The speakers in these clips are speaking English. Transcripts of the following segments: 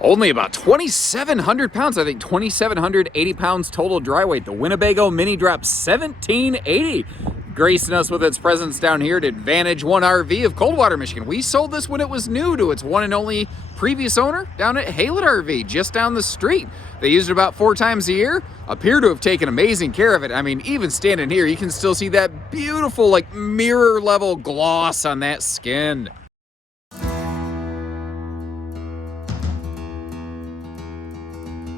Only about 2,700 pounds, I think 2,780 pounds total dry weight. The Winnebago Mini Drop 1780 gracing us with its presence down here at Advantage One RV of Coldwater, Michigan. We sold this when it was new to its one and only previous owner down at Haylett RV, just down the street. They used it about 4 times a year, appear to have taken amazing care of it. I mean, even standing here, you can still see that beautiful, like, mirror level gloss on that skin.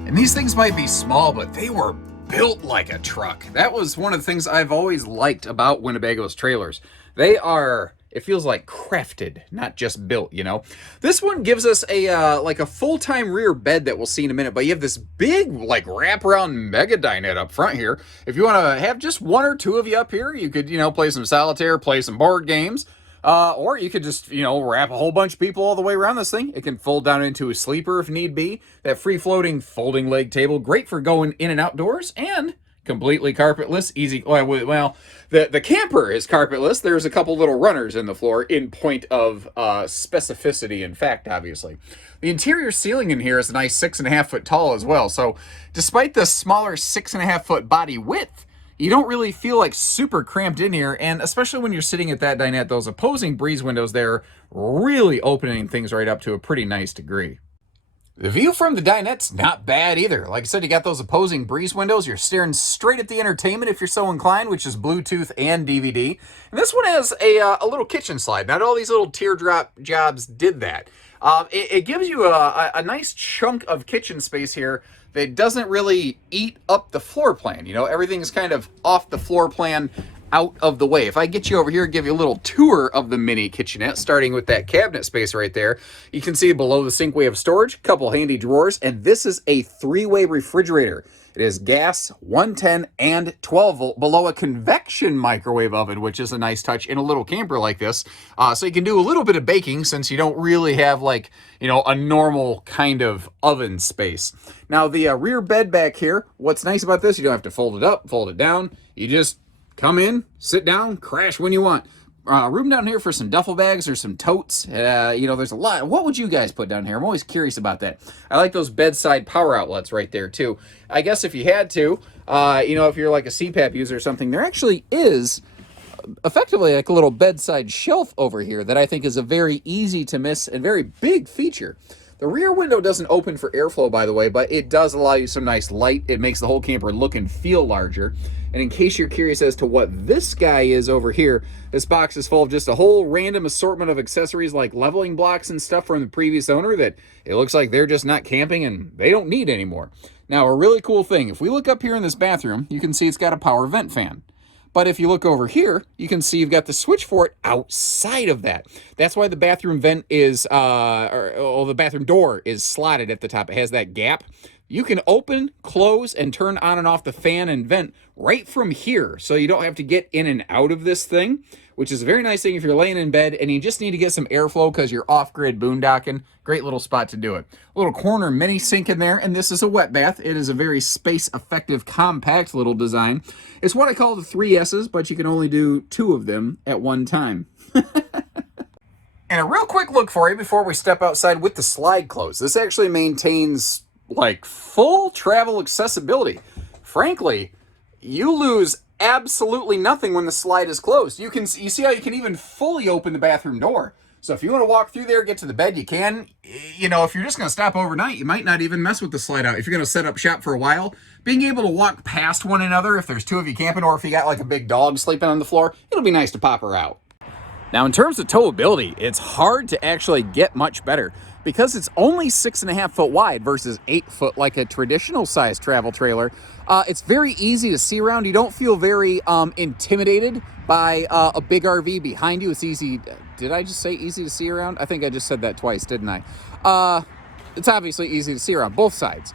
And these things might be small, but they were built like a truck. That was one of the things I've always liked about Winnebago's trailers. They are, it feels like crafted, not just built, you know. This one gives us a like a full-time rear bed that we'll see in a minute, but you have this big like wraparound mega dinette up front here. If you want to have just 1 or 2 of you up here, you could, you know, play some solitaire, play some board games. Or you could just, you know, wrap a whole bunch of people all the way around this thing. It can fold down into a sleeper if need be. That free-floating folding leg table, great for going in and outdoors, and completely carpetless, easy. Well, the camper is carpetless. There's a couple little runners in the floor in point of specificity and fact, obviously. The interior ceiling in here is a nice 6.5 foot tall as well. So despite the smaller 6.5 foot body width, you don't really feel like super cramped in here, and especially when you're sitting at that dinette, those opposing breeze windows there really opening things right up to a pretty nice degree. The view from the dinette's not bad either. Like I said, you got those opposing breeze windows. You're staring straight at the entertainment if you're so inclined, which is Bluetooth and DVD. And this one has a little kitchen slide. Not all these little teardrop jobs did that. It gives you a nice chunk of kitchen space here that doesn't really eat up the floor plan. You know, everything's kind of off the floor plan, out of the way. If I get you over here, give you a little tour of the mini kitchenette, starting with that cabinet space right there. You can see below the sink we have storage, a couple handy drawers, and this is a 3-way refrigerator. It is gas, 110 and 12 volt, below a convection microwave oven, which is a nice touch in a little camper like this. So you can do a little bit of baking since you don't really have, like, you know, a normal kind of oven space. Now the rear bed back here, what's nice about this, you don't have to fold it up, fold it down. You just come in, sit down, crash when you want. Room down here for some duffel bags or some totes. You know, there's a lot. What would you guys put down here? I'm always curious about that. I like those bedside power outlets right there too. I guess if you had to, you know, if you're like a CPAP user or something, there actually is effectively like a little bedside shelf over here that I think is a very easy to miss and very big feature. The rear window doesn't open for airflow, by the way, but it does allow you some nice light. It makes the whole camper look and feel larger. And in case you're curious as to what this guy is over here, this box is full of just a whole random assortment of accessories like leveling blocks and stuff from the previous owner that it looks like they're just not camping and they don't need anymore. Now, a really cool thing, if we look up here in this bathroom, you can see it's got a power vent fan. But if you look over here, you can see you've got the switch for it outside of that. That's why the bathroom vent is, the bathroom door is slotted at the top. It has that gap. You can open, close, and turn on and off the fan and vent right from here. So you don't have to get in and out of this thing, which is a very nice thing if you're laying in bed and you just need to get some airflow because you're off-grid boondocking. Great little spot to do it. A little corner mini sink in there, and this is a wet bath. It is a very space-effective, compact little design. It's what I call the 3 S's, but you can only do 2 of them at one time. And a real quick look for you before we step outside with the slide close. This actually maintains like full travel accessibility. Frankly, you lose absolutely nothing when the slide is closed. You see how you can even fully open the bathroom door. So if you want to walk through there, get to the bed, you can. You know, if you're just going to stop overnight, you might not even mess with the slide out. If you're going to set up shop for a while, being able to walk past one another if there's 2 of you camping, or if you got like a big dog sleeping on the floor, it'll be nice to pop her out. Now, in terms of towability, it's hard to actually get much better because it's only 6.5 foot wide versus 8 foot like a traditional size travel trailer. It's very easy to see around. You don't feel very intimidated by a big RV behind you. It's easy. Did I just say easy to see around? I think I just said that twice, didn't I? It's obviously easy to see around both sides.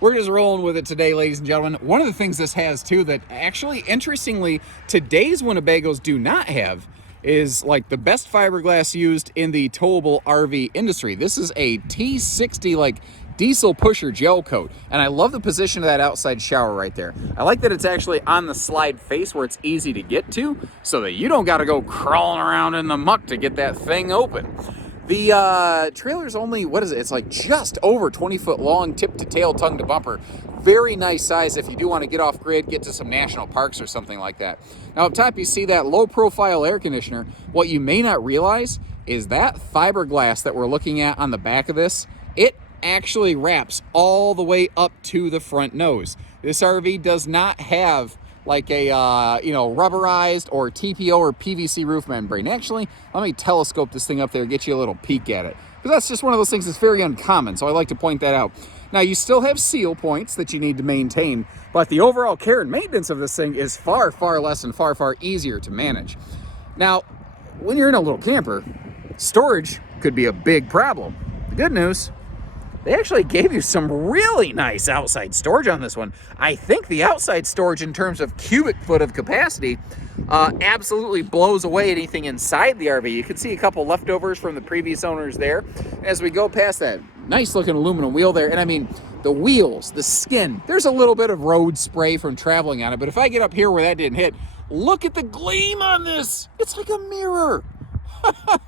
We're just rolling with it today, ladies and gentlemen. One of the things this has, too, that actually, interestingly, today's Winnebagos do not have is like the best fiberglass used in the towable RV industry. This is a T60 like diesel pusher gel coat, and I love the position of that outside shower right there. I like that it's actually on the slide face where it's easy to get to so that you don't got to go crawling around in the muck to get that thing open. The trailer's only, what is it? It's like just over 20 foot long, tip to tail, tongue to bumper. Very nice size if you do want to get off grid, get to some national parks or something like that. Now up top you see that low profile air conditioner. What you may not realize is that fiberglass that we're looking at on the back of this, it actually wraps all the way up to the front nose. This RV does not have like a rubberized or TPO or PVC roof membrane. Actually, let me telescope this thing up there, get you a little peek at it, because that's just one of those things that's very uncommon, so I like to point that out. Now, you still have seal points that you need to maintain, but the overall care and maintenance of this thing is far, far less and far, far easier to manage. Now, when you're in a little camper, storage could be a big problem. The good news, they actually gave you some really nice outside storage on this one. I think the outside storage in terms of cubic foot of capacity absolutely blows away anything inside the RV. You can see a couple leftovers from the previous owners there. As we go past that nice looking aluminum wheel there, and I mean, the wheels, the skin, there's a little bit of road spray from traveling on it, but if I get up here where that didn't hit, look at the gleam on this. It's like a mirror.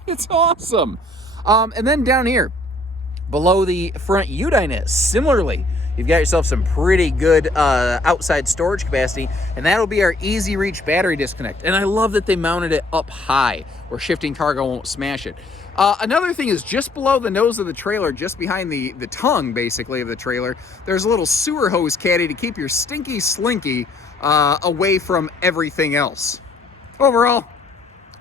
It's awesome. And then down here, below the front U-dinette, similarly, you've got yourself some pretty good outside storage capacity, and that'll be our easy reach battery disconnect. And I love that they mounted it up high where shifting cargo won't smash it. Another thing is just below the nose of the trailer, just behind the tongue basically of the trailer, there's a little sewer hose caddy to keep your stinky slinky away from everything else. Overall,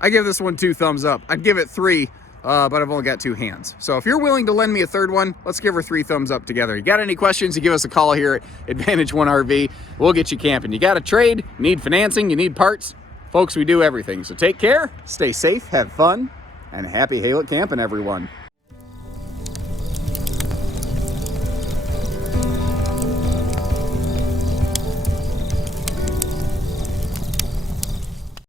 I give this one 2 thumbs up. I'd give it 3. But I've only got 2 hands. So if you're willing to lend me a third one, let's give her 3 thumbs up together. You got any questions, you give us a call here at Advantage One RV. We'll get you camping. You got a trade, you need financing, you need parts. Folks, we do everything. So take care, stay safe, have fun, and happy Haylett camping, everyone.